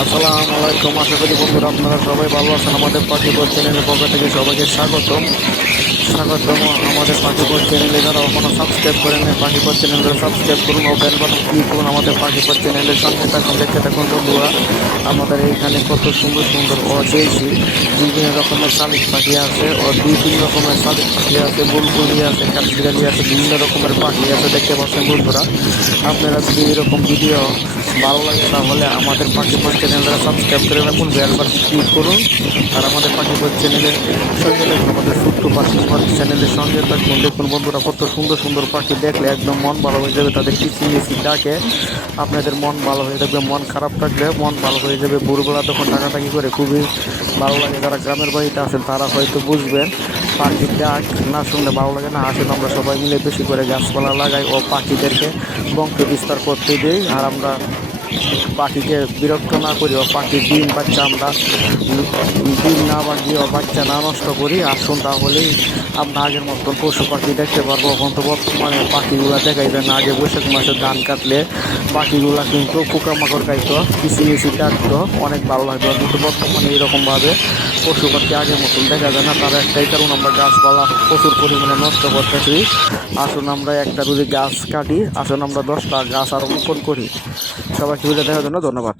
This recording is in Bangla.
আসসালামু আলাইকুম। আশা করি বন্ধুরা আপনারা সবাই ভালো আছেন। আমাদের পার্টি চ্যানেলের পক্ষ থেকে সবাইকে স্বাগতম। স্বাগতম আমাদের পাখিবোধ চ্যানেলে। যারা এখনও সাবস্ক্রাইব করেন পাখিবোধ চ্যানেলটা সাবস্ক্রাইব করুন ও বেল বাটন ক্লিক করুন আমাদের পাখিবোধ চ্যানেলের সঙ্গে থাকুন। দেখতে থাকুন বন্ধুরা, আমাদের এখানে কত সুন্দর সুন্দর অজেসি বিভিন্ন রকমের শালিক পাখি আছে, ও তিন রকমের শালিক পাখি আছে, বুলবুলি আছে, কাঠবিড়ালি আছে, বিভিন্ন রকমের পাখি আছে, দেখতে পাচ্ছেন বন্ধুরা। আপনারা যদি এরকম ভিডিও ভালো লাগে, তাহলে আমাদের পাখিপথ চ্যানেলটা সাবস্ক্রাইব করে রাখুন বেলবার ক্লিক করুন, আর আমাদের পাখিপথ চ্যানেলের সঙ্গে আমাদের ছোট্ট পাখিপথ চ্যানেলের সঙ্গে থাকুন দেখুন বন্ধুরা কত সুন্দর সুন্দর পাখি দেখলে একদম মন ভালো হয়ে যাবে, তাদের কিচি মিচি ডাকে। আপনাদের মন ভালো হয়ে যাবে মন খারাপ থাকলে মন ভালো হয়ে যাবে। ভোরবেলা তখন টাকাটাকি করে খুবই ভালো লাগে, যারা গ্রামের বাড়িতে আছেন তারা হয়তো বুঝবেন পাখির ডাক না শুনলে ভালো লাগে না। আসলে আমরা সবাই মিলে বেশি করে গাছপালা লাগাই ও পাখিদেরকে বংশ বিস্তার করতে দিই, আর আমরা পাখিকে বিরক্ত না করি বা পাখির ডিম বাচ্চা আমরা ডিম না বাগিয়ে বাচ্চা না নষ্ট করি। আসুন তাহলেই আমরা আগের মতন পশু পাখি দেখতে পারব। এখন তো বর্তমানে পাখিগুলো দেখাইবে না। আগে বৈশাখ মাসে ধান কাটলে পাখিগুলা কিন্তু পোকামাকড় খাইতো কিসি মিশি কাটতো অনেক ভালো লাগতো। কিন্তু বর্তমানে এরকমভাবে পশু পাখি আগের মতন দেখা যায় না। তার একটাই কারণ, আমরা গাছপালা প্রচুর পরিমাণে নষ্ট করতেছি। আসুন আমরা একটা যদি গাছ কাটি, আসুন আমরা দশটা গাছ আরও রোপণ করি। সবাইকে ভিডিও দেখার জন্য ধন্যবাদ।